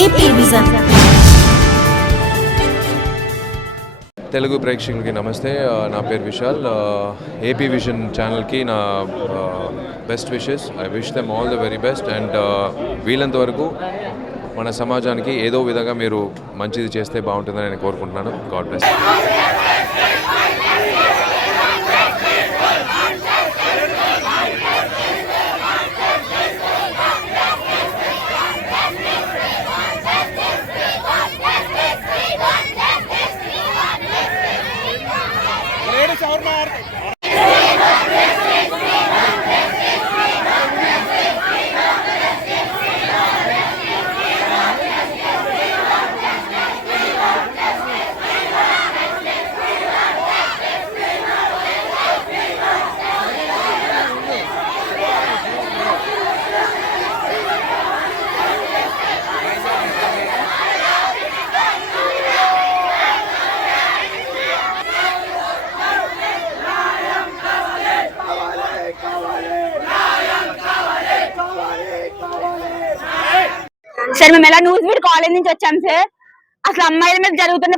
AP vision Telugu ప్రేక్షకులకి నమస్తే. నా పేరు విశాల్. ఏపీ విజన్ ఛానల్కి నా best wishes. I wish them all the very best and వీలంత వరకు మన సమాజానికి ఏదో విధంగా మీరు మంచిది చేస్తే బాగుంటుందని నేను కోరుకుంటున్నాను. గాడ్ బెస్ట్ ഷവർമ సార్ మేము ఎలా న్యూస్ మీట్ కాలేజ్ నుంచి వచ్చాం సార్? అసలు అమ్మాయిల మీద జరుగుతున్న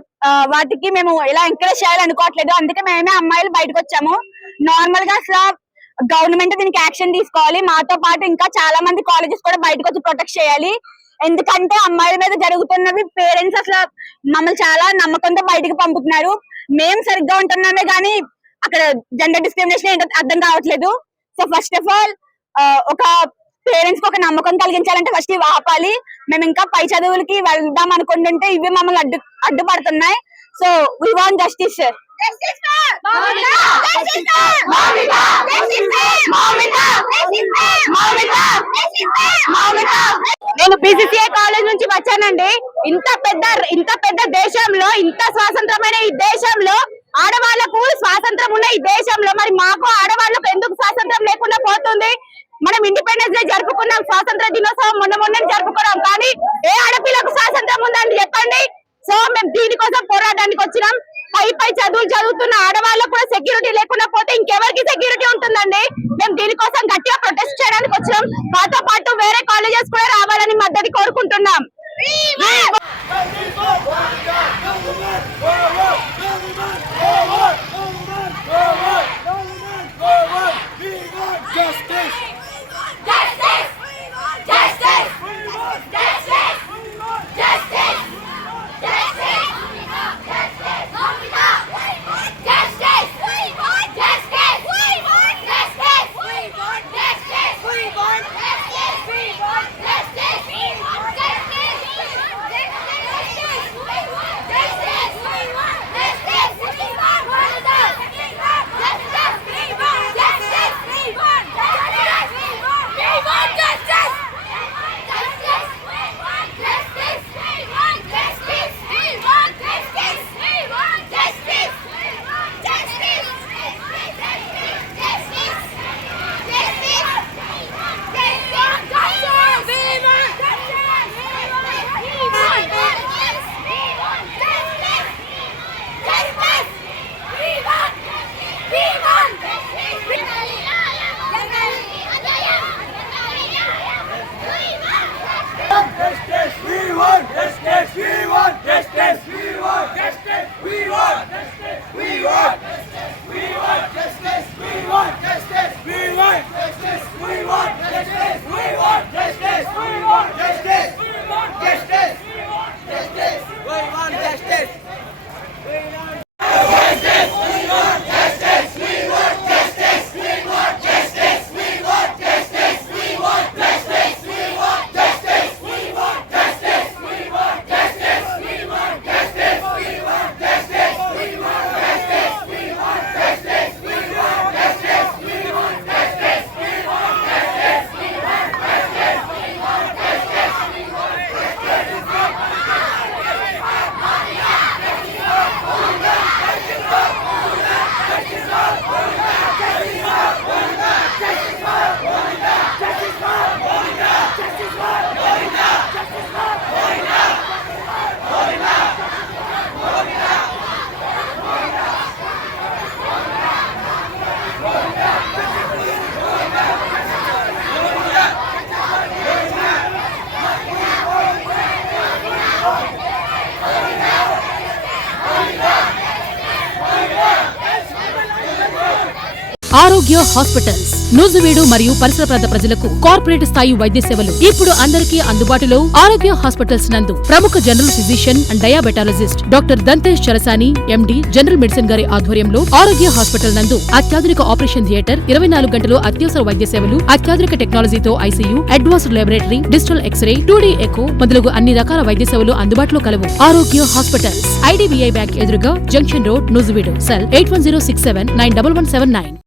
వాటికి మేము ఎలా ఎంకరేజ్ చేయాలి అనుకోవట్లేదు. అందుకే మేమే అమ్మాయిలు బయటకు వచ్చాము. నార్మల్గా అసలు గవర్నమెంట్ దీనికి యాక్షన్ తీసుకోవాలి. మాతో పాటు ఇంకా చాలా మంది కాలేజెస్ కూడా బయటకు వచ్చి ప్రొటెక్ట్ చేయాలి. ఎందుకంటే అమ్మాయిల మీద జరుగుతున్నవి పేరెంట్స్ అసలు మమ్మల్ని చాలా నమ్మకంతో బయటకు పంపుతున్నారు. మేము సరిగ్గా ఉంటున్నామే కానీ అక్కడ జెండర్ డిస్క్రిమినేషన్ ఏంటో అర్థం కావట్లేదు. సో ఫస్ట్ ఆఫ్ ఆల్ ఒక పేరెంట్స్కి ఒక నమ్మకం కలిగించాలంటే ఫస్ట్ ఇవి ఆపాలి. మేము ఇంకా పై చదువులకి వెళ్దాం అనుకుంటుంటే ఇవి మమ్మల్ని అడ్డు అడ్డుపడుతున్నాయి. సో వీ వాంట్ జస్టిస్ నేను బీసీసీఐ కాలేజ్ నుంచి వచ్చానండి. ఇంత పెద్ద ఇంత పెద్ద దేశంలో ఇంత స్వాతంత్రమైన ఈ దేశంలో ఆడవాళ్ళకు స్వాతంత్రం ఉన్న ఈ దేశంలో మరి మాకు ఆడవాళ్ళకు ఎందుకు స్వాతంత్రం లేకుండా పోతుంది? మనం ఇండిపెండెన్స్ డే జరుపుకున్నాం స్వాతంత్ర దినోత్సవం మొన్న మొన్న జరుపుకున్నాం కానీ ఏ ఆడపిల్లకు స్వాతంత్రం ఉందని చెప్పండి? సో మేము దీనికోసం పోరాటానికి వచ్చినాం. పై పై చదువులు చదువుతున్న ఆడవాళ్ళకు కూడా సెక్యూరిటీ లేకుండా పోతే ఇంకెవరికి సెక్యూరిటీ ఉంటుందండి? మేము దీనికోసం గట్టిగా ప్రొటెస్ట్ చేయడానికి వచ్చినాం. మాతో పాటు వేరే కాలేజెస్ కూడా రావాలని మద్దతు కోరుకుంటున్నాం. ఆరోగ్య హాస్పిటల్స్. నూజివీడు మరియు పరిసర ప్రాంత ప్రజలకు కార్పొరేట్ స్థాయి వైద్య సేవలు ఇప్పుడు అందరికీ అందుబాటులో ఆరోగ్య హాస్పిటల్స్ నందు ప్రముఖ general physician and diabetologist doctor Dantesh Charasani MD general medicine గారి ఆధ్వర్యంలో ఆరోగ్య హాస్పిటల్ నందు అత్యాధునిక ఆపరేషన్ థియేటర్ ఇరవై నాలుగు గంటలు అత్యవసర వైద్య సేవలు అత్యాధునిక టెక్నాలజీతో ICU advanced laboratory digital x-ray two D echo మొదలగు అన్ని రకాల వైద్య సేవలు అందుబాటులో కలవు. ఆరోగ్య హాస్పిటల్స్. ఐడిబిఐ బ్యాంక్ ఎదురుగా junction road Nuzvid. Cell eight one zero six seven nine double one seven nine.